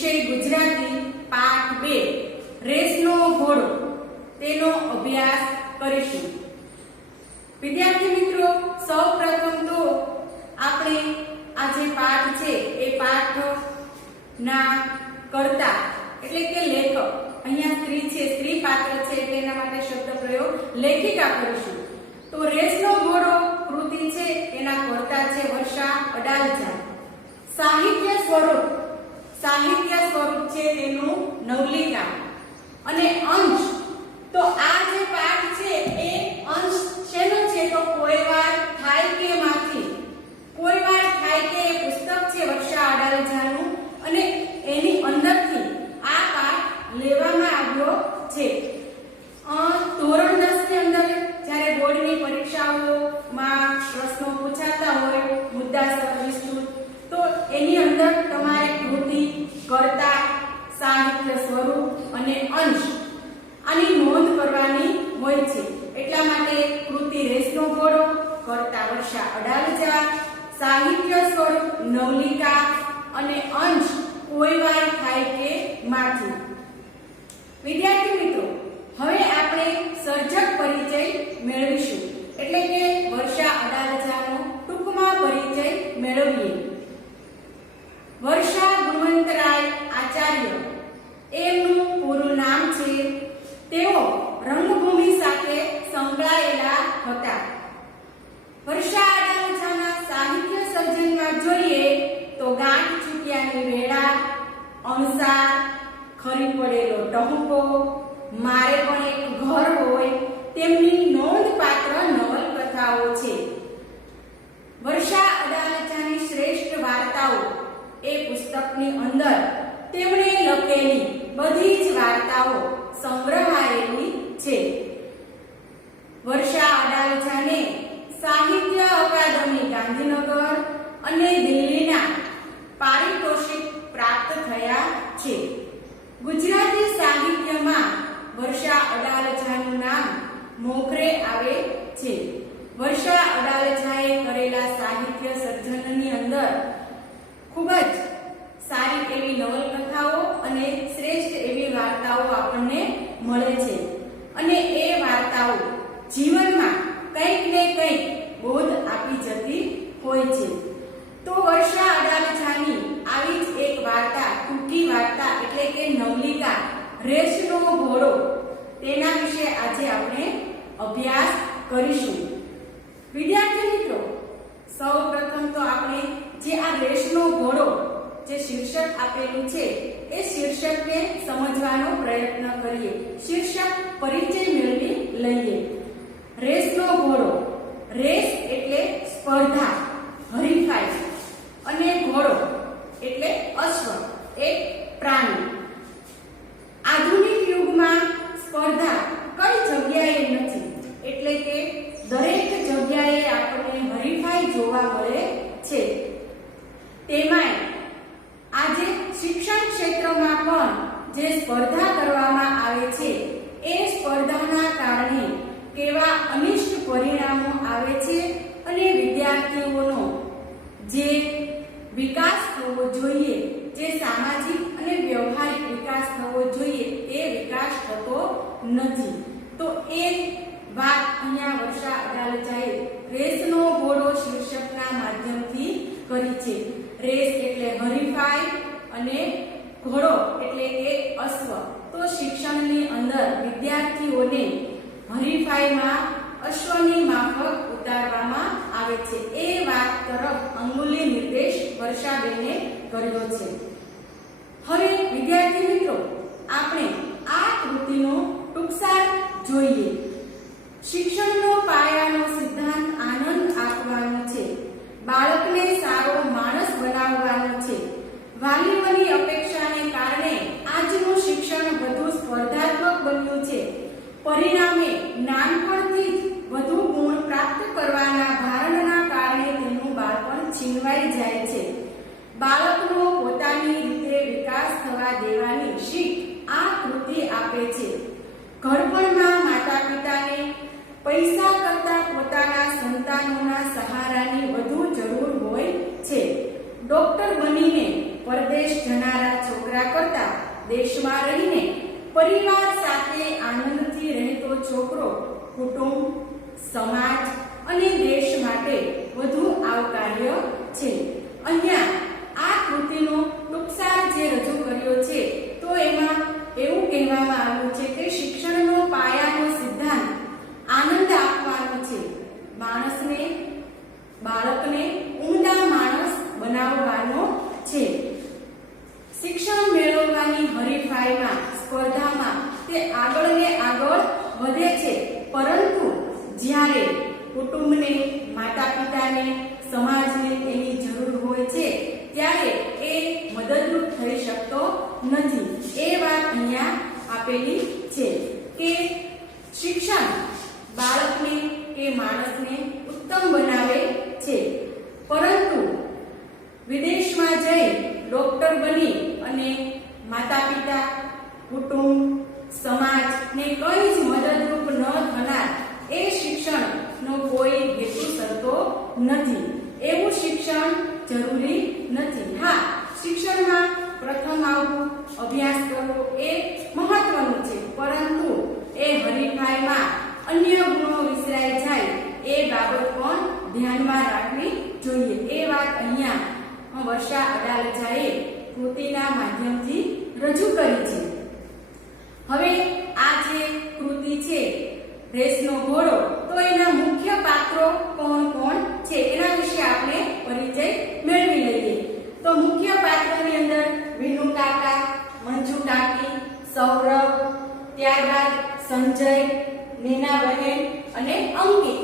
વિષય ગુજરાતી પાઠ 2 રેસનો ઘોડો તેનો અભ્યાસ કરીશું। વિદ્યાર્થી મિત્રો, સૌપ્રથમ તો આપણે આ જે પાઠ છે એ પાઠના કર્તા એટલે કે લેખક, અહીંયા સ્ત્રી છે, સ્ત્રી પાત્ર છે એટલે એના માટે શબ્દ પ્રયોગ લેખિકા કરીશું। તો રેસનો ઘોડો કૃતિ છે એના કર્તા છે વર્ષા અડાલજા। સાહિત્ય સ્વરૂપ છે તેનું નવલિકા અને અંશ, તો આ જે પાઠ છે એ અંશ શેનો છે તો કોઈ વાર થાય કે માંથી, કોઈ વાર થાય કે એ પુસ્તક છે વર્ષા અડાલજાનું અને એની અંદરથી આ પાઠ લેવામાં આવ્યો છે। ધોરણ 10 ની અંદર જ્યારે બોર્ડની પરીક્ષાઓમાં પ્રશ્નો પૂછાતા હોય મુદ્દાસર વિસ્તૃત, તો એની અંદર તમારે કૃતિ, કર્તા, સાહિત્ય સ્વરૂપ અને અંશ આની નોંધ કરવાની હોય છે। એટલા માટે કૃતિ રેસનો ઘોડો, કર્તા વર્ષા અડાલજા, સાહિત્ય સ્વરૂપ નવલિકા અને અંશ કોઈ વાર થાય કે માંથી। વિદ્યાર્થી મિત્રો, હવે આપણે સર્જક પરિચય મેળવીશું, એટલે કે વર્ષા અડાલજાનો ટૂંકમાં પરિચય મેળવીએ। વર્ષા ગુણવંતરાય આચાર્ય એમનું પૂરું નામ છે। તેઓ રંગભૂમિ સાથે સંકળાયેલા હતા। વર્ષા અડાલજાના સાહિત્ય સર્જનમાં જોઈએ તો ગાંઠ છૂટ્યાની વેળા, અણસાર, ખરી પડેલો ટહુકો, મારે પણ એક ઘર હોય તેમની નોંધપાત્ર નવલકથાઓ છે। વર્ષા અડાલજાની શ્રેષ્ઠ વાર્તાઓ એ પુસ્તકની અંદર તેમણે લખેલી બધી જ વાર્તાઓ સંગ્રહાયેલી છે। વર્ષા અડાલજાને સાહિત્ય અકાદમી ગાંધીનગર અને દિલ્હીના પારિતોષિક પ્રાપ્ત થયા છે। ગુજરાતી સાહિત્યમાં વર્ષા અડાલજાનું નામ મોખરે આવે છે। વર્ષા અડાલજાએ કરેલા સાહિત્ય સર્જનની અંદર ખૂબ જ સારી એવી નવલકથાઓ અને શ્રેષ્ઠ એવી વાર્તાઓ આપણને મળે છે અને એ વાર્તાઓ જીવનમાં કંઈક ને કંઈક બોધ આપી જતી હોય છે। તો વર્ષા અડાલજાની આવી જ એક વાર્તા, ટૂંકી વાર્તા એટલે કે નવલિકા રેસનો ઘોડો, તેના વિશે આજે આપણે અભ્યાસ કરીશું। વિદ્યાર્થી મિત્રો, સૌપ્રથમ તો આપણે જે આ રેસનો ઘોડો જે શીર્ષક આપેલું છે એ શીર્ષકને સમજવાનો પ્રયત્ન કરીએ। શીર્ષક પરિચય મેળવી લઈએ। રેસનો ઘોડો, રેસ એટલે સ્પર્ધા, હરીફાઈ, અને ઘોડો એટલે અશ્વ, એક પ્રાણી। આધુનિક યુગમાં સ્પર્ધા કઈ જગ્યાએ નથી, એટલે કે દરેક જગ્યાએ આપણને હરીફાઈ જોવા મળે છે। તેમાંય આજે શિક્ષણ ક્ષેત્રમાં પણ જે સ્પર્ધા કરવામાં આવે છે એ સ્પર્ધાના કારણે કેવા અનિષ્ટ પરિણામો આવે છે અને વિદ્યાર્થીઓનો જે વિકાસ થવો જોઈએ, જે સામાજિક અને વ્યવહારિક વિકાસ થવો જોઈએ એ વિકાસ થતો નથી। તો એ વાત અહીંયા વર્ષા અડાલજાએ રેસનો ઘોડો શીર્ષકના માધ્યમથી કરી છે। રેસ એટલે હરીફાઈ અને ઘોડો એટલે કે અશ્વ। તો શિક્ષણની અંદર વિદ્યાર્થીઓને હરીફાઈમાં અશ્વની માફક ઉતારવામાં આવે છે, એ વાત તરફ અંગુલી નિર્દેશ વર્ષાબેને કર્યો છે। હવે વિદ્યાર્થી મિત્રો, આપણે આ કૃતિનો ટૂંકસાર જોઈએ। શિક્ષણનો પાયાનો સિદ્ધાંત આનંદ આપવાનો છે, બાળકને સારો માણસ બનાવવાનો છે। વાલીઓની અપેક્ષાને કારણે આજનું શિક્ષણ વધુ સ્પર્ધાત્મક બન્યું છે। પરિણામે નાનપણથી જ વધુ ગુણ પ્રાપ્ત કરવાના ભારણના કારણે તેનું બાળપણ છીનવાઈ જાય છે। બાળકનો પોતાની રીતે વિકાસ થવા દેવાની શીખ આ કૃતિ આપે છે। ઘડપણમાં માતા પિતાને પૈસા કરતા પોતાના સંતાનોના સહારાની વધુ જરૂર હોય છે। ડોક્ટર બનીને પરદેશ જનારા છોકરા કરતા દેશમાં રહીને પરિવાર સાથે આનંદથી રહેતો છોકરો કુટુંબ, સમાજ અને દેશ માટે વધુ આવકાર્ય છે. અહીંયા આ કૃતિનો ટૂંકસાર જે રજૂ કર્યો છે તો એમાં એવું કહેવામાં આવ્યું છે કે શિક્ષણનો પાયાનો સિદ્ધાંત આનંદ આપવાનો છે. બાળકને ઉમદા માણસ બનાવવાનો છે. શિક્ષણ મેળવવાની હરીફાઈમાં, સ્પર્ધામાં તે આગળ ને આગળ વધે છે, પરંતુ જ્યારે કુટુંબને, માતા-પિતાને, સમાજને તેની જરૂર હોય છે ત્યારે એ મદદરૂપ થઈ શકતો નથી. એ વાત અહીંયા આપેલી છે કે શિક્ષણ બાળકને કે માણસને ઉત્તમ બનાવે છે, પરંતુ વિદેશમાં જઈ ડોક્ટર બની અને માતા-પિતા, કુટુંબ, સમાજને કંઈ જ મદદરૂપ ન થનાર એ શિક્ષણનો કોઈ હેતુ સરતો નથી. એવું શિક્ષણ જરૂરી નથી. હા, શિક્ષણમાં પ્રથમ આવવું, અભ્યાસ કરવો એ મહત્વનું છે, પરંતુ એ હરીફાઈમાં અન્ય ગુણો વિસરાઈ જાય એ બાબત પણ ધ્યાનમાં રાખવી જોઈએ. એ વાત અહીંયા વર્ષા અડાલજાએ કૃતિના માધ્યમથી રજૂ કરી છે. હવે આ જે કૃતિ છે રેસનો ઘોડો, તો એના મુખ્ય પાત્રો કોણ કોણ છે એના વિશે આપણે પરિચય મેળવી લઈએ. તો મુખ્ય પાત્રોની અંદર વિનુ કાકા, મંજુ કાકી, સૌરભ, ત્યારબાદ સંજય, નીના બહેન અને અંકિત.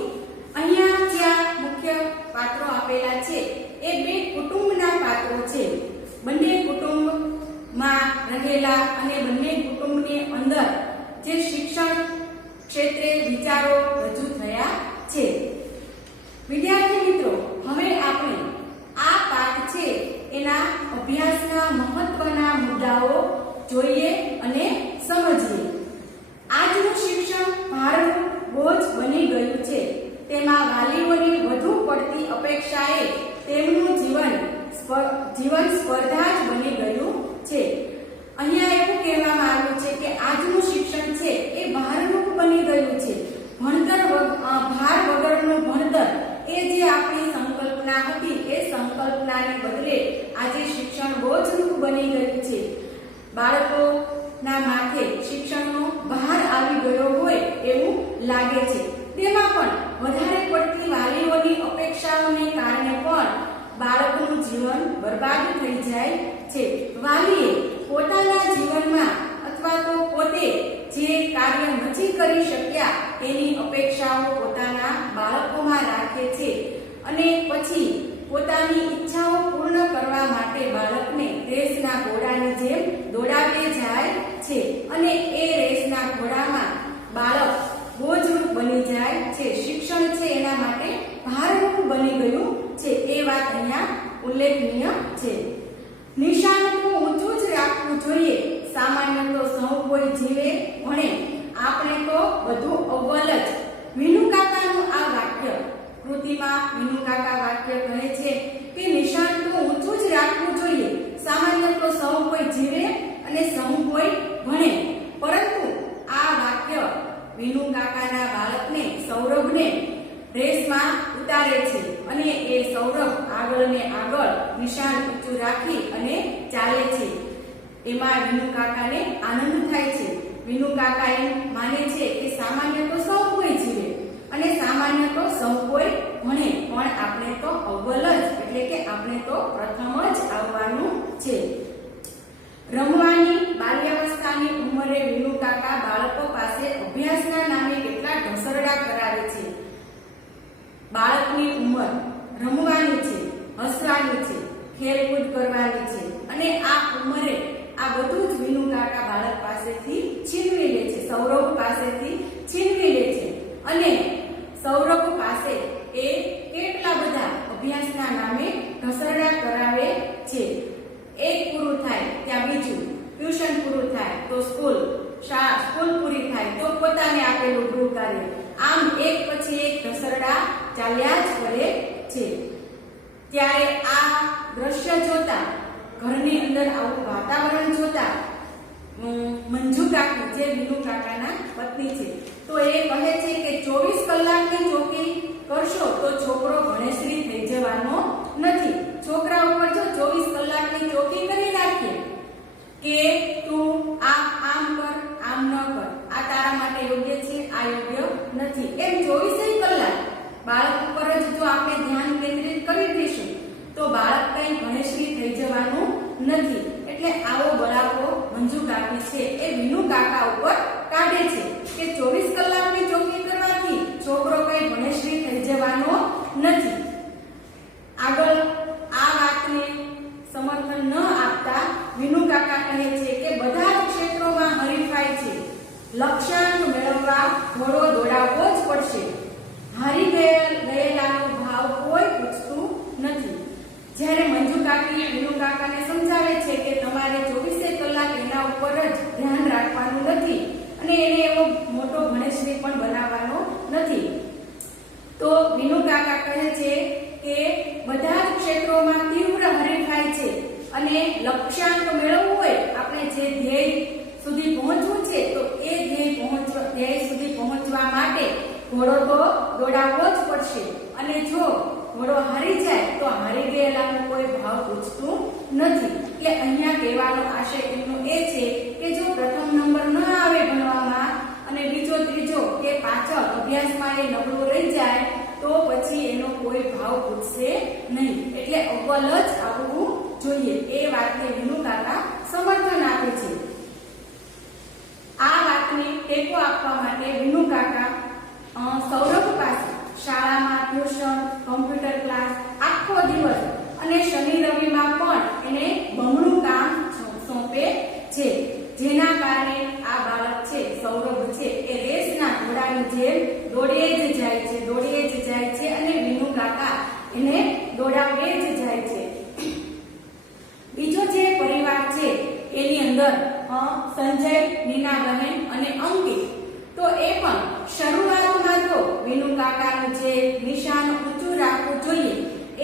અહીંયા જ્યાં મુખ્ય પાત્રો આપેલા છે એ બે કુટુંબના પાત્રો છે. બંને કુટુંબમાં રહેલા અને બંને કુટુંબની અંદર જે શિક્ષણ ક્ષેત્રે વિચારો રજૂ થયા છે. વિદ્યાર્થી મિત્રો, હવે આપણે આ પાઠ છે એના અભ્યાસના મહત્વના મુદ્દાઓ જોઈએ અને સમજીએ. આજનું શિક્ષણ ભારનું બોજ બની ગયું છે. તેમાં વાલીઓની વધુ પડતી અપેક્ષાએ તેમનું જીવન સ્પર્ધા જ બની ગયું છે. અહીંયા એવું કહેવામાં આવ્યું છે કે આજનું શિક્ષણ છે એ ભારરૂપ બની ગયું છે. ભાર વગરનું ભણતર એ જે આપણી સંકલ્પના હતી એ સંકલ્પનાને બદલે આજે શિક્ષણ બોજરૂપ બની ગયું છે. બાળકોના માથે શિક્ષણનો ભાર આવી ગયો હોય એવું લાગે છે. તેમાં પણ વધારે પડતી વાલીઓની અપેક્ષાઓને કારણે પણ બાળકનું જીવન બરબાદ થઈ જાય છે. વાલીએ પોતાના જીવનમાં અથવા તો પોતે જે કાર્ય નથી કરી શક્યા એની અપેક્ષાઓ પોતાના બાળકોમાં રાખે છે અને પછી પોતાની ઈચ્છાઓ પૂર્ણ કરવા માટે બાળકને રેસના ઘોડાની જેમ દોડાવે જાય છે અને એ રેસના ઘોડામાં બાળક બોજરૂપ બની જાય છે. શિક્ષણ છે એના માટે ભારરૂપ બની ગયું છે. એ વાત અહીંયા ઉલ્લેખનીય છે. નિશાનનું ઊંચું જ રાખવું જોઈએ. સામાન્ય તો સૌ કોઈ જીવે ભણે, આપણે તો બધું અવ્વલ જ. વિનુ કાકાનું આ વાક્ય કૃતિમાં વિનુ કાકા વાક્ય કહે છે કે નિશાન તો ઊંચું જ રાખવું જોઈએ. સામાન્ય તો સૌ કોઈ જીવે અને સૌ કોઈ ભણે, પરંતુ આ વાક્ય વિનુ કાકાના બાળકને સૌરભને રેસમાં ઉતારે છે અને એ સૌરભ આગળ ને આગળ નિશાન ઊંચું રાખી અને ચાલે છે. એમાં વિનુ કાકાને આનંદ થાય છે. વિનુ કાકા એમ માને છે કે સામાન્ય તો સૌ કોઈ જીવે અને સામાન્ય તો સૌ કોઈ ભણે, પણ આપણે તો અવ્વલ જ, એટલે કે આપણે તો પ્રથમ જ આવવાનું છે. રમવાની બાલ્યાવસ્થાની ઉંમરે વિનુ કાકા બાળકો પાસે અભ્યાસના નામે કેટલા ઢસરડા કરાવે છે. બાળકની ઉંમર રમવાની છે, હસવાની છે, ખેલકૂદ કરવાની છે અને આ ઉંમરે આ બધું જ વિનુ કાકા બાળક પાસેથી છીનવી લે છે, સૌરભ પાસેથી છીનવી લે છે અને સૌરભ પાસે એ કેટલા બધા અભ્યાસના નામે ઢસરડા કરાવે છે. એક પૂરું થાય ત્યાં બીજું, ટ્યુશન પૂરું થાય તો સ્કૂલ પૂરી થાય તો પોતાને આપેલું ગૃહ કાર્ય, આમ એક પછી એક ઢસરડા ચાલ્યા જ કરે છે. ત્યારે આ દ્રશ્ય જોતા ઘરની અંદર આવું વાતાવરણ જોતા મંજુ કાકી જે વિનુ કાકાના પત્ની છે તો એ કહે છે કે 24 કલાકની ચોકી કરશો તો છોકરો ભણેશ્રી થઈ જવાનો નથી. છોકરા ઉપર જો 24 કલાકની ચોકી કરી રાખીએ કે તું આમ કર આમ ન કર, આ તારા માટે યોગ્ય છે આ યોગ્ય નથી, એમ 24 કલાક બાળક ઉપર જ જો આપણે ધ્યાન કેન્દ્રિત કરી દઈશું તો બાળક કઈ ભણેશ્રી થઈ જવાનું નથી. એટલે આવો બળાપો મંજુ કાકી છે એ વિનુ કાકા ઉપર કાઢે છે કે 24 કલાકની ચોકી કરવાથી છોકરો કઈ ભણેશ્રી થઈ જવાનો નથી. આગળ આ વાતને સમર્થન ન આપતા વિનુ કાકા કહે છે કે બધા જ ક્ષેત્રોમાં હરીફાઈ છે, લક્ષ્યાંક મેળવવા ઘોડો દોડાવવો જ પડશે, હારી ગયેલાનો ભાવ કોઈ પૂછતું નથી. જ્યારે મંજુ કાકી વિનુ કાકાને સમજાવે છે કે તમારે 24 કલાક એના ઉપર જ ધ્યાન રાખવાનું નથી અને એને એવો મોટો ભણેશ્રી પણ બનાવવાનો નથી, તો વિનુ કાકા કહે છે કે બધા જ ક્ષેત્રોમાં તીવ્ર હરીફાઈ છે અને લક્ષ્યાંક મેળવવું હોય, આપણે જે ધ્યેય સુધી પહોંચવું છે તો એ ધ્યેય સુધી પહોંચવા માટે ઘોડો તો દોડાવવો જ પડશે અને જો ઘોડો હારી જાય તો હારી ગયેલાનો કોઈ ભાવ પૂછતું નથી. કે અહીંયા કહેવાનો આશય એમનો એ છે કે જો પ્રથમ નંબર ન આવે ભણવામાં અને બીજો ત્રીજો કે પાછળ અભ્યાસમાં એ નબળો રહી જાય તો પછી એનો કોઈ ભાવ પૂછશે નહીં, એટલે અવ્વલ જ આવવું જોઈએ. એ વાતને વિનુ કાકા સમર્થન આપે છે. આ વાતને ટેકો આપવા માટે વિનુ કાકા સૌરભ પાસે શાળામાં ટ્યુશન, કોમ્પ્યુટર ક્લાસ આખો દિવસ અને શનિ રવિમાં પણ એને બમણું કામ સોંપે છે, જેના કારણે આ બાળક છે સૌરભ છે એ રેસના ઘોડાની જેમ દોડીએ જ જાય છે અને વિનુ કાકા એને દોડાવે જ જાય છે. બીજો જે પરિવાર છે એની અંદર સંજય, નીનાબહેન અને અંકિત, તો એ પણ શરૂઆતમાં તો વિનુ કાકાનું જે નિશાન ઊંચું રાખવું જોઈએ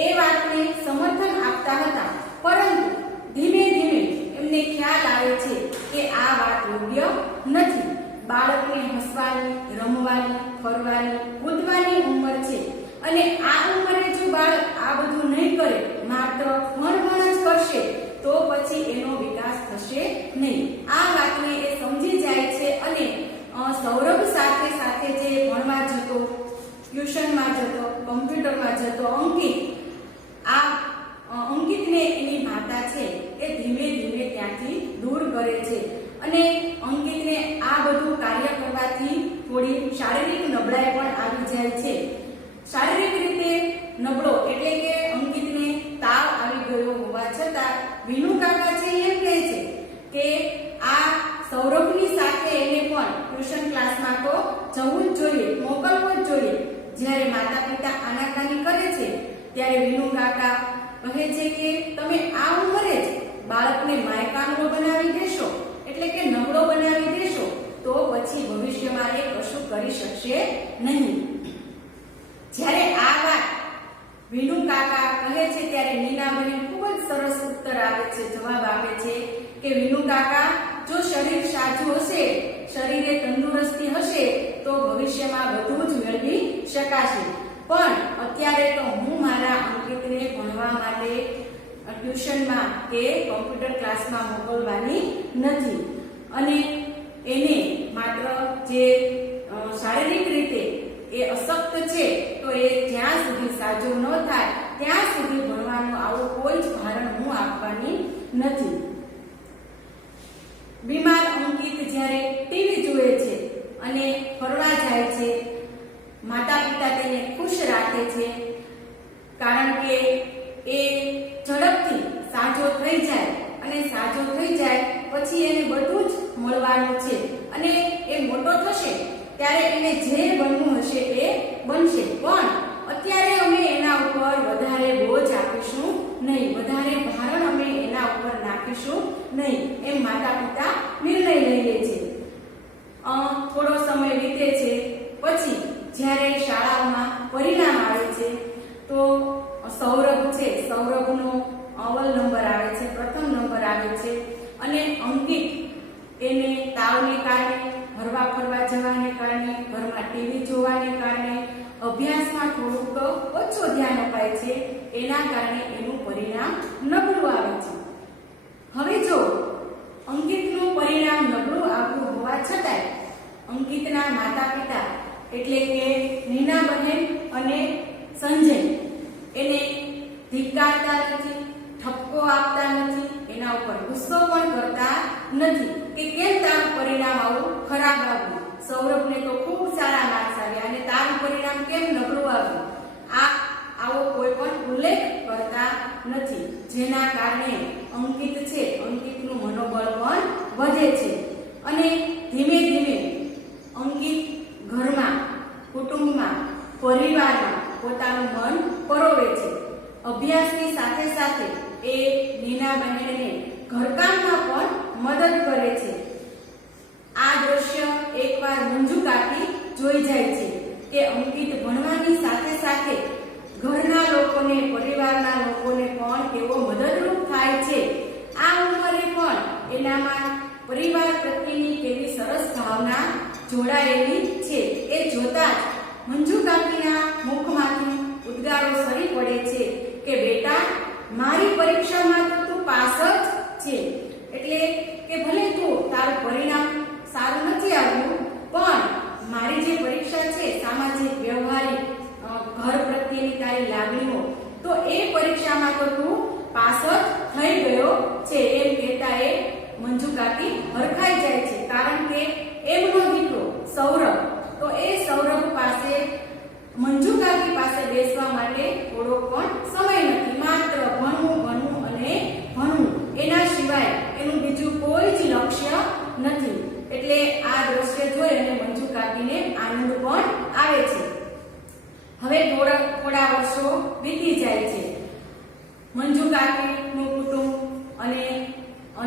એ વાતને સમર્થન આપતા હતા, પરંતુ ધીમે ધીમે એમને ખ્યાલ આવે છે કે આ વાત યોગ્ય નથી. બાળકને હસવાની, રમવાની, ફરવાની, કૂદવાની ઉંમર છે અને આ ઉંમરે જો બાળક આ બધું નહીં કરે, માત્ર ભણ જ કરશે તો પછી એનો વિકાસ થશે નહીં. આ વાતને એ સમજી જાય છે અને સૌરભ સાથે સાથે જે ભણવા જતો, ટ્યુશનમાં જતો, કોમ્પ્યુટરમાં જતો અંકિતને એની માતા છે એ ધીમે ધીમે ત્યાંથી દૂર કરે છે અને અંકિતને આ બધું કાર્ય કરવાથી થોડી શારીરિક નબળાઈ પણ આવી જાય છે. શારીરિક રીતે નબળો એટલે કે અંકિતને તાવ આવી ગયો હોવા છતાં વિનુ કાકા છે એમ કહે છે કે આ સૌરભની સાથે એને પણ ટ્યુશન ક્લાસમાં તો જવું જ જોઈએ, મોકલવું જ જોઈએ. જ્યારે માતા પિતા આનાકાની કરે છે ત્યારે વિનુ કાકા કહે છે કે તમે આ ઉંમરે જ બાળકને માયકાનનો બનાવી દેશો, એટલે કે નબળો બનાવી દેશો તો પછી ભવિષ્યમાં એ કશું કરી શકશે નહીં. જ્યારે આ વાત વિનુ કાકા કહે છે ત્યારે નીનાબહેન ખૂબ જ સરસ ઉત્તર આપે છે, જવાબ આપે છે કે વિનુ કાકા, જો શરીર સાજું હશે, શરીરે તંદુરસ્તી હશે તો ભવિષ્યમાં બધું જ મેળવી શકાશે, પણ અત્યારે તો હું મારા અંકિતને ભણવા માટે ટ્યુશનમાં કે કોમ્પ્યુટર ક્લાસમાં મોકલવાની નથી અને એને માત્ર જે શારીરિક રીતે એ અશક્ત છે તો એ જ્યાં સુધી સાજો ન થાય ત્યાં સુધી ભણવાનું આવું કોઈ જ ભારણ હું આપવાની નથી. બીમાર અંકિત જ્યારે ટીવી જુએ છે અને ફરવા જાય છે, માતા પિતા તેને ખુશ રાખે છે, કારણ કે એ ઝડપથી સાજો થઈ જાય અને સાજો થઈ જાય પછી એને બધું જ મળવાનું છે અને એ મોટો થશે ત્યારે એને જે બનવું હશે એ બનશે, પણ અત્યારે અમે એના ઉપર વધારે બોજ આપીશું નહીં, વધારે ભારણ અમે એના ઉપર નાખીશું નહીં, એમ માતા પિતા નિર્ણય લઈ લે છે. થોડો સમય વીતે છે પછી જ્યારે શાળામાં પરિણામ આવે છે તો સૌરભ છે, સૌરભનો અવ્વલ નંબર આવે છે, પ્રથમ આવે છે અને અંકિત એને તાવને કારણે, હરવા ફરવા જવાને કારણે, ઘરમાં ટીવી જોવાને કારણે, અભ્યાસમાં થોડુંક ઓછું ધ્યાન અપાય છે, એના કારણે એનું પરિણામ નબળું આવે છે. હવે જો અંકિતનું પરિણામ નબળું આવ્યું હોવા છતાંય અંકિતના માતા પિતા એટલે કે નીનાબહેન અને સંજય એને ધિક્કારતા નથી, ઠપકો આપતા નથી, એના ઉપર ગુસ્સો પણ કરતા નથી કે કેમ તારું પરિણામ આવું ખરાબ આવ્યું, સૌરભને તો ખૂબ સારા માર્ક્સ આવ્યા અને તારું પરિણામ કેમ નબળું આવ્યું, આવો કોઈ પણ ઉલ્લેખ કરતા નથી. જેના કારણે અંકિત છે, અંકિતનું મનોબળ પણ વધે છે અને ધીમે ધીમે અંકિત ઘરમાં, કુટુંબમાં, પરિવારમાં પોતાનું મન પરોવે છે. અભ્યાસની સાથે સાથે એ નીનાબહેનને ઘરકામમાં પણ મદદ કરે છે. આ દ્રશ્ય એકવાર મંજુ કાકી જોઈ જાય છે કે અંકિત ભણવાની સાથે સાથે ઘરના લોકોને, પરિવારના લોકોને પણ કેવો મદદરૂપ થાય છે. આ ઉંમરે પણ એનામાં પરિવાર પ્રત્યેની કેવી સરસ ભાવના જોડાયેલી છે. એ જોતા જ મંજુ કાકીના મુખમાંથી ઉદ્ગારો સરી પડે છે કે બેટા, મારી પરીક્ષામાં તો તું પાસ જ છે, એટલે કે ભલે તું તારું પરિણામ સારું નથી આવ્યું પણ મારી જે પરીક્ષા છે, સામાજિક, વ્યવહારિક, ઘર પ્રત્યેની તારી લાગણીઓ, તો એ પરીક્ષામાં તો તું પાસ જ થઈ ગયો છે. એમ કહેતા એ મંજુ કાકી હરખાઈ જાય છે, કારણ કે એમનો દીકરો સૌરભ, તો એ સૌરભ પાસે, મંજુ કાકી પાસે બેસવા માટે થોડો પણ સમય નથી. માત્ર ભણવું, ભણવું અને ભણવું, એના સિવાય એનું બીજું કોઈ જ લક્ષ્ય નથી. એટલે આ દ્રશ્ય જોઈ અને મંજુ કાકીને આનંદ પણ આવે છે. હવે થોડા વર્ષો વીતી જાય છે. મંજુ કાકીનું કુટુંબ અને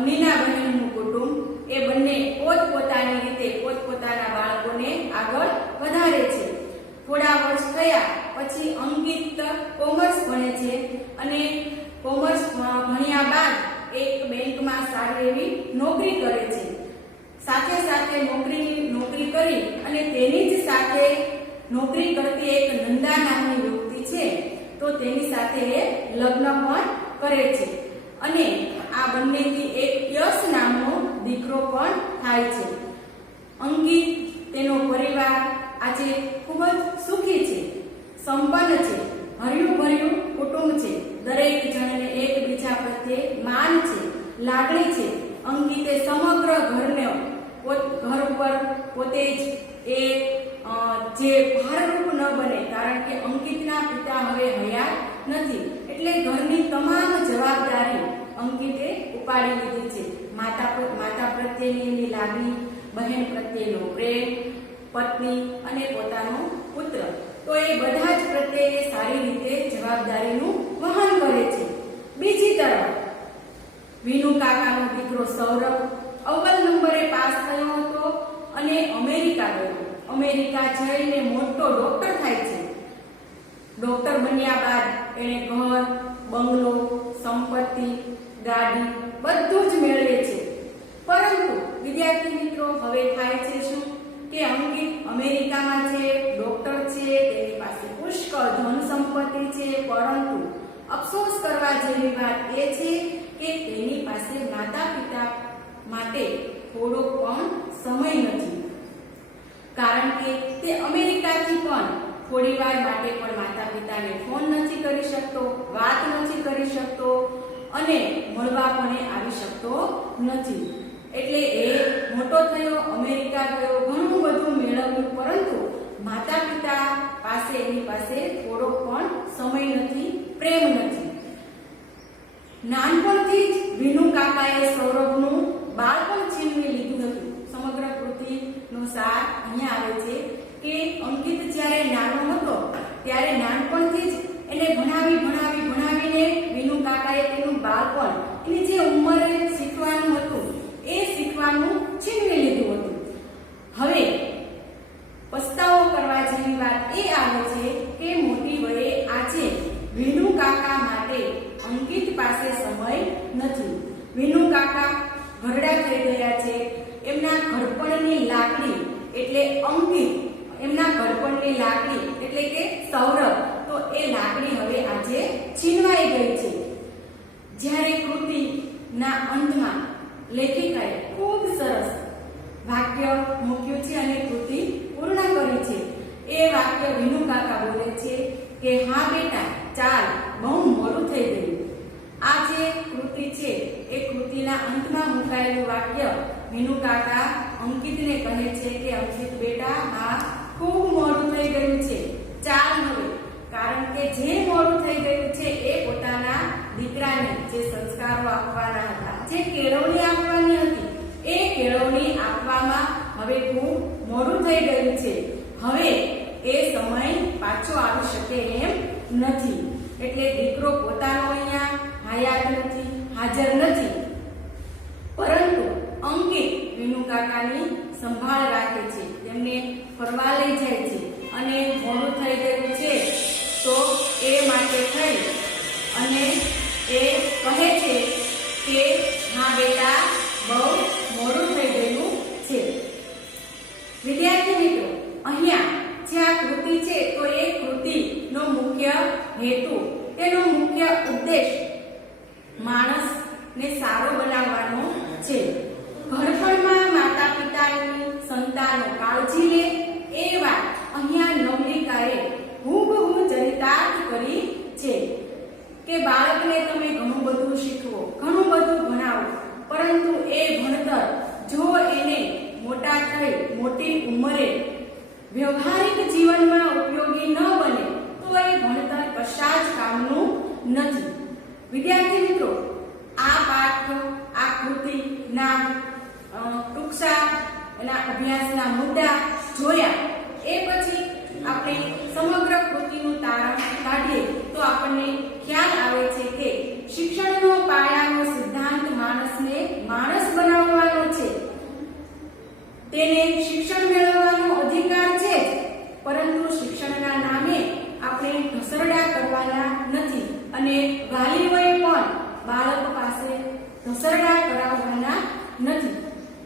નીનાબહેનનું કુટુંબ એ બંને પોતપોતાની રીતે પોતપોતાના બાળકોને આગળ વધારે છે. થોડા વર્ષ થયા પછી અંકિત કોમર્સ ભણે છે અને કોમર્સ ભણ્યા બાદ એક બેંકમાં સારી એવી નોકરી કરે છે. સાથે સાથે નોકરી કરી અને તેની જ સાથે નોકરી કરતી એક નંદા નામની વ્યક્તિ છે, તો તેની સાથે એ લગ્ન પણ કરે છે અને આ બંનેથી એક યશ નામનો દીકરો પણ થાય છે. અંકિત, તેનો પરિવાર આજે ખૂબ જ સુખી છે, સંપન્ન છે, હર્યું ભર્યું કુટુંબ છે. દરેક જણને એકબીજા પ્રત્યે માન છે, લાગણી છે. અંકિતે સમગ્ર ઘરને ઘર ઉપર પોતે જ જે ભારરૂપ ન બને, કારણ કે અંકિતના પિતા હવે હયાત નથી, એટલે ઘરની તમામ જવાબદારી અંકિતે ઉપાડી લીધી છે. માતા પ્રત્યેની એની લાગણી, બહેન પ્રત્યેનો પ્રેમ, પત્ની અને પોતાનો પુત્ર, તો એ બધા જ પ્રત્યે સારી રીતે જવાબદારીનું વહન કરે છે. બીજી તરફ વિનુ કાકાનો દીકરો સૌરભ અવ્વલ નંબરે પાસ થયો હતો અને અમેરિકા ગયો. અમેરિકા જઈને મોટો ડોક્ટર થાય છે. ડોક્ટર બન્યા બાદ એણે ઘર, બંગલો, સંપત્તિ, ગાડી બધું જ મેળવે છે. પરંતુ વિદ્યાર્થી મિત્રો, હવે થાય છે શું કે અંકિત અમેરિકામાં છે, ડોક્ટર છે, તેની પાસે પુષ્કળ ધન સંપત્તિ છે, પરંતુ અફસોસ કરવા જેવી વાત એ છે કે તેની પાસે માતા પિતા માટે થોડો પણ સમય નથી. કારણ કે તે અમેરિકાથી પણ થોડી વાર માટે પણ માતા પિતાને ફોન નથી કરી શકતો, વાત નથી કરી શકતો અને મળવા પણ આવી શકતો નથી. એટલે એ મોટો થયો, અમેરિકા ગયો, ઘણું બધું મેળવ્યું, પરંતુ માતા પિતા પાસે એની પાસે થોડો પણ સમય નથી, પ્રેમ નથી. નાનપણથી જ વિનુ કાકાએ સૌરભનું બાળપણ છીનવી લીધું હતું. સમગ્ર કૃતિનો સાર અહીંયા આવે છે કે અંકિત જ્યારે નાનો હતો ત્યારે નાનપણથી જ એને ભણાવીને વિનુ કાકાએ તેનું બાળપણ, એની જે ઉંમરે શીખવાનું હતું એ શીખવાનું છીનવી લીધું હતું. હવે પસ્તાવો કરવા જેવી વાત એ આવે છે કે મોટી વયે આજે વિનુ કાકા માટે અંકિત પાસે સમય નથી. વિનુ કાકા થઈ ગયા છે. એમના ઘડપણની લાકડી એટલે અંકિત, એમના ઘડપણની લાકડી એટલે કે સૌરભ, તો એ લાકડી હવે આજે છીનવાઈ ગઈ છે. જ્યારે કૃતિના અંતમાં લેખિકાએ ખૂબ સરસ વાક્ય મૂક્યું છે અને કૃતિ પૂર્ણ કરી છે. એ વાક્ય વિનુ કાકા બોલે છે કે હા બેટા ચાલ, બહુ મોડું થઈ ગયું. આ જે કૃતિ છે એ કૃતિના અંતમાં મુકાયેલું વાક્ય વિનુ કાકા અંકિતને કહે છે કે અંકિત બેટા હા ખૂબ મોડું થઈ ગયું છે, ચાલ હવે. કારણ કે જે મોડું થઈ ગયું છે એ પોતાના દીકરાને જે સંસ્કારો આપવાના હતા, જે કેળવણી આપવાની હતી, એ કેળવણી આપવામાં હવે ખૂબ મોડું થઈ ગયું છે. હવે એ સમય પાછો આવી શકે એમ નથી. એટલે દીકરો પોતાનો અહીંયા હયાત નથી, હાજર નથી, પરંતુ અંકિત વિનુ કાકાની સંભાળ રાખે છે, તેમને ફરવા લઈ જાય છે અને મોડું થઈ ગયું છે તો એ માટે થઈ અને એ કહે છે કે હા બેટા બહુ મોડું થઈ ગયું છે. વિદ્યાર્થી મિત્રો, અહીંયા જે આ કૃતિ છે તો એ કૃતિનો મુખ્ય હેતુ, તેનો મુખ્ય ઉદ્દેશ માણસને સારો બનાવવાનો છે. ઘડપણમાં માતા પિતાની સંતાનો કાળજી લે એ વાત અહીંયા નવલિકાએ હુબહુ ચરિતાર્થ કરી છે કે બાળકને તમે ઘણું બધું શીખવો, ઘણું બધું ભણાવો, પરંતુ એ ભણતર જો એને મોટા થઈ મોટી ઉંમરે વ્યવહારિક જીવનમાં ઉપયોગી ન બને તો એ ભણતર કશા જ કામનું નથી. વિદ્યાર્થી મિત્રો, આ પાઠ, આ કૃતિના ટૂંકા એના અભ્યાસના મુદ્દા જોયા. એ પછી આપણે સમગ્ર કૃતિનું તારણ કાઢીએ તો આપણને ખ્યાલ આવે છે કે શિક્ષણનો પાયાનો સિદ્ધાંત માણસને માણસ બનાવવાનો છે. તેને શિક્ષણ મેળવવાનો અધિકાર છે, પરંતુ શિક્ષણના નામે આપણે ઢસરડા કરવાના નથી અને વાલીઓએ પણ બાળક પાસે ઢસરડા કરાવવાના નથી.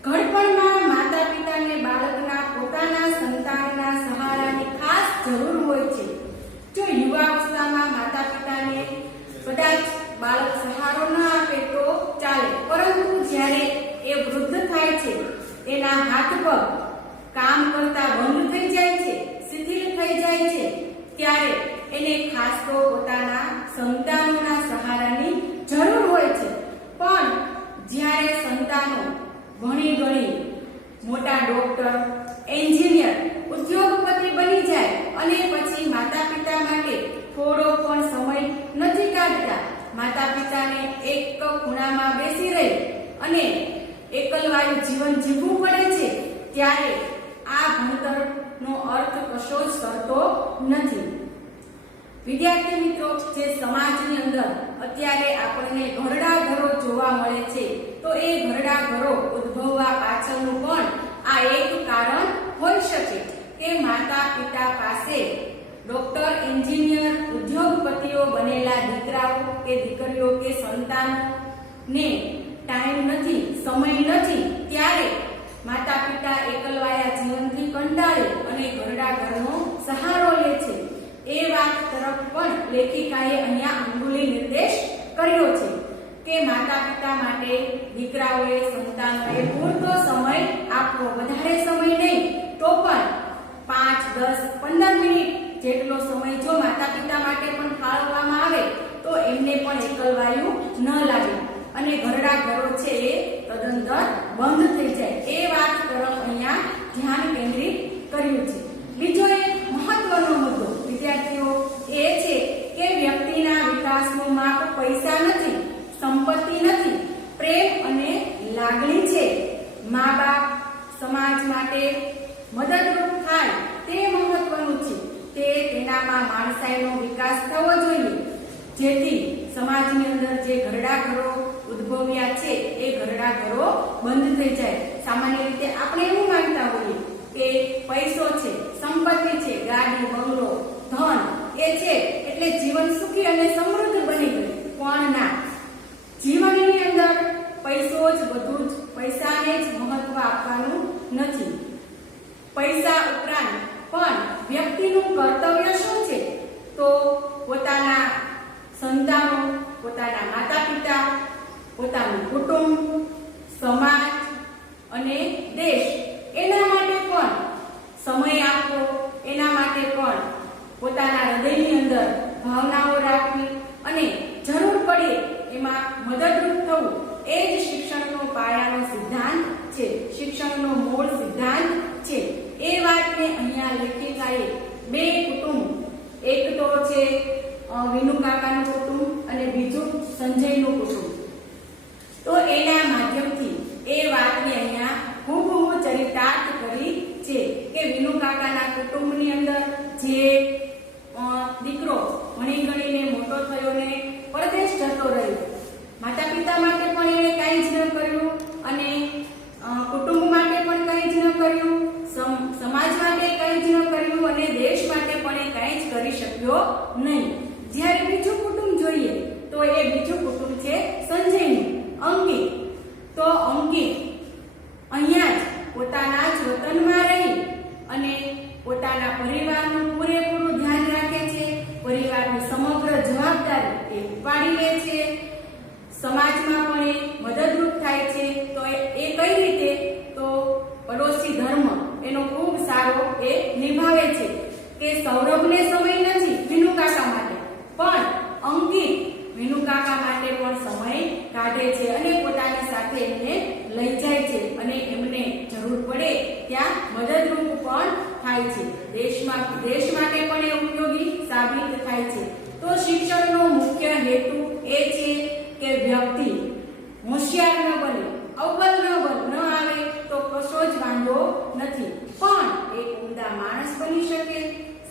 ઘડપણમાં માતા પિતાને બાળકના પોતાના સંતાનના સહારાની ખાસ જરૂર હોય છે. જો યુવાવસ્થામાં માતા પિતાને કદાચ બાળક સહારો ન આપે તો ચાલે, પરંતુ જ્યારે એ વૃદ્ધ થાય છે, એના હાથ પગ કામ કરતા બંધ થઈ જાય છે, શિથિલ થઈ જાય છે, ત્યારે એને ખાસ તો પોતાના સંતાનોના સહારાની જરૂર હોય છે. પણ જ્યારે સંતાનો ભણી ગણી મોટા ડોક્ટર, એન્જિનિયર, ઉદ્યોગપતિ બની જાય અને પછી માતા પિતા માટે થોડો પણ સમય નથી કાઢતા, માતા પિતાને એક ખૂણામાં બેસી રહી અને એકલવાયું જીવન જીવવું પડે છે, ત્યારે આ ભણતરનો અર્થ કશો જ કરતો નથી. વિદ્યાર્થી મિત્રો, જે સમાજની અંદર અત્યારે આપણને ઘરડા ઘરો જોવા મળે છે, તો એ ઘરડા ઘરો ઉદ્ભવવા પાછળનું પણ આ એક કારણ હોઈ શકે કે માતા પિતા પાસે ડોક્ટર, એન્જિનિયર, ઉદ્યોગપતિઓ બનેલા દીકરાઓ કે દીકરીઓ કે સંતાનને ટાઈમ નથી, સમય નથી, ત્યારે માતા પિતા એકલવાયા જીવનથી કંટાળી અને ઘરડા ઘરનો સહારો લે છે. એ વાત તરફ પણ લેખિકાએ અહીંયા અંગુલી નિર્દેશ કર્યો છે કે માતા પિતા માટે દીકરાઓએ, સંતાનોએ પૂરતો સમય આપવો, વધારે સમય નહીં તો પણ 5, 10, 15 મિનિટ જેટલો સમય જો માતા પિતા માટે પણ ફાળવવામાં આવે તો એમને પણ એકલવાયું ન લાગે અને ઘરડા ઘરો છે એ તદંતર બંધ થઈ જાય. એ વાત તરફ અહીંયા ધ્યાન કેન્દ્રિત કર્યું છે. બીજો એક મહત્વનો મુદ્દો વિદ્યાર્થીઓ એ છે કે વ્યક્તિના વિકાસનું માપ પૈસા નથી, સંપત્તિ નથી, પ્રેમ અને લાગણી છે. મા બાપ સમાજ માટે મદદરૂપ થાય તે મહત્વનું છે. તે તેનામાં માણસાઈનો વિકાસ થવો જોઈએ, જેથી સમાજની અંદર જે ઘરડા ઘરો ઉદ્ભવ્યા છે એ ઘરડા ઘરો બંધ થઈ જાય. સામાન્ય રીતે આપણે એવું માનતા હોઈએ કે પૈસો છે, સંપત્તિ છે, ગાડી, બંગલો, ધન એ છે એટલે જીવન સુખી અને સમૃદ્ધ બની ગયું. પણ ના, જીવનની અંદર પૈસો જ બધું જ, પૈસા મદદરૂપ થવું એ જ શિક્ષણનો પાયાનો સિદ્ધાંત છે, શિક્ષણનો મૂળ સિદ્ધાંત છે. એ વાતને અહીંયા લેખિકાએ બે કુટુંબ, એક તો છે વિનુ કાકાનું કુટુંબ અને બીજું સંજયનું કુટુંબ, તો એના માધ્યમથી એ વાતને અહીંયા ખૂબ ચરિતાર્થ કરી છે કે વિનુ કાકાના કુટુંબની અંદર જે દીકરો ભણી ગણીને મોટો થયો ને પરદેશ જતો રહ્યો, માતા પિતા માટે પણ એણે કાંઈ જ ન કર્યું અને કુટુંબ માટે પણ કંઈ જ ન કર્યું, સમાજ માટે કંઈ જ ન કર્યું અને દેશ માટે પણ એ કંઈ જ કરી શક્યો નહીં. જ્યારે બીજું કુટુંબ જોઈએ તો એ બીજું કુટુંબ છે સંજયનું, અંકિત. તો અંકિત અહીંયા જ પોતાના જ વતનમાં રહી અને પોતાના પરિવારનું પૂરેપૂરું ધ્યાન રાખે છે, પરિવારની સમગ્ર જવાબદારી એ ઉપાડી લે છે, સમાજમાં પણ એ મદદરૂપ થાય છે. તો એ કઈ રીતે? તો પડોશી ધર્મ એનો ખૂબ સારો એ નિભાવે છે કે સૌરભને સમય નથી વિનુ કાકા માટે, પણ અંકિત વિનુ કાકા માટે પણ સમય કાઢે છે અને પોતાની સાથે એમને લઈ જાય છે અને એમને જરૂર પડે ત્યાં મદદરૂપ પણ થાય છે. દેશ માટે પણ એ ઉપયોગી સાબિત થાય છે. તો શિક્ષણનો મુખ્ય હેતુ એ છે કે વ્યક્તિ હોશિયાર ન બને, અવ્વલ ન આવે તો કશો જ વાંધો નથી, પણ એક ઉમદા માણસ બની શકે,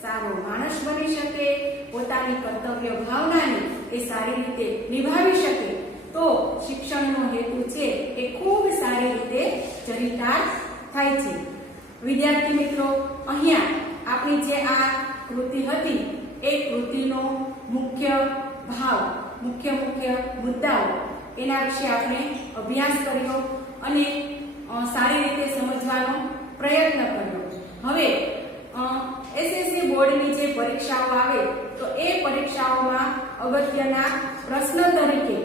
સારો માણસ બની શકે, પોતાની કર્તવ્ય ભાવનાને એ સારી રીતે નિભાવી શકે. તો શિક્ષણનો હેતુ છે એ ખૂબ સારી રીતે ચરિતાર્થ થાય છે. વિદ્યાર્થી મિત્રો, અહીંયા આપણી જે આ કૃતિ હતી એ કૃતિનો મુખ્ય ભાવ, મુખ્ય મુદ્દાઓ એના વિશે આપણે અભ્યાસ કર્યો અને સારી રીતે સમજવાનો પ્રયત્ન કર્યો. હવે એસએસસી બોર્ડની જે પરીક્ષાઓ આવે તો એ પરીક્ષાઓમાં અગત્યના પ્રશ્ન તરીકે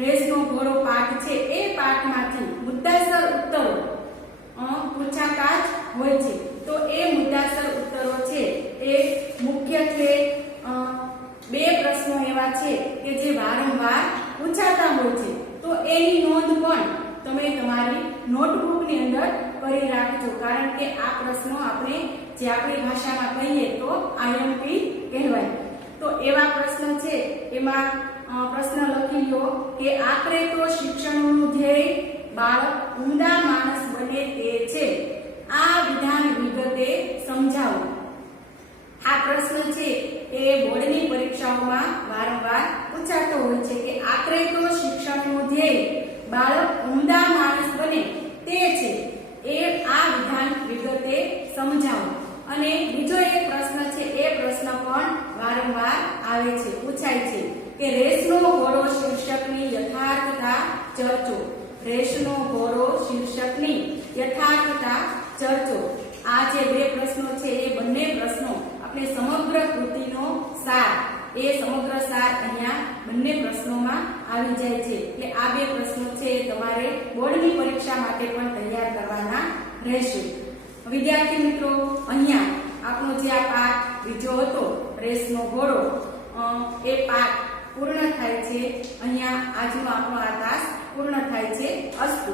રેસનો ઘોડો પાઠ છે એ પાઠમાંથી મુદ્દાસર ઉત્તરો પૂછાતા જ હોય છે. તો એ મુદ્દાસર ઉત્તરો છે એ મુખ્યત્વે બે પ્રશ્નો એવા છે કે જે વારંવાર પૂછાતા હોય છે. તો એની નોંધ પણ તમે તમારી નોટબુકની અંદર કરી રાખજો, કારણ કે આ પ્રશ્નો આપણે જે આપણી ભાષામાં કહીએ તો આઈએમપી કહેવાય. તો એવા પ્રશ્ન છે, એમાં પ્રશ્ન લખી લો કે આખરે તો શિક્ષણનું ધ્યેય બાળક ઉમદા માણસ બને તે છે, આ વિધાન વિગતે સમજાવો. આ પ્રશ્ન છે એ બોર્ડની પરીક્ષાઓમાં વારંવાર પૂછાતો હોય છે કે આખરે તો શિક્ષણનું ધ્યેય બાળક ઉમદા માણસ બને તે છે, એ આ વિધાન વિગતે સમજાવો. અને બીજો એક પ્રશ્ન છે, એ પ્રશ્ન પણ વારંવાર આવે છે, પૂછાય છે કે રેસનો ઘોડો શીર્ષકની યથાર્થતા ચર્ચો. રેસનો ઘોડો શીર્ષકની યથાર્થતા ચર્ચો. આ જે બે પ્રશ્નો છે એ બંને પ્રશ્નો આપણે સમગ્ર કૃતિનો સાર, એ સમગ્ર સાર અહીંયા બંને પ્રશ્નોમાં આવી જાય છે. કે આ બે પ્રશ્નો છે તમારે બોર્ડની પરીક્ષા માટે પણ તૈયાર કરવાના રહેશે. વિદ્યાર્થી મિત્રો, અહીંયા આપણો જે આ પાઠ બીજો હતો રેસનો ઘોડો, એ પાઠ પૂર્ણ થાય છે. અહીંયા આજનો આપણો આ તાસ પૂર્ણ થાય છે. અસ્તુ.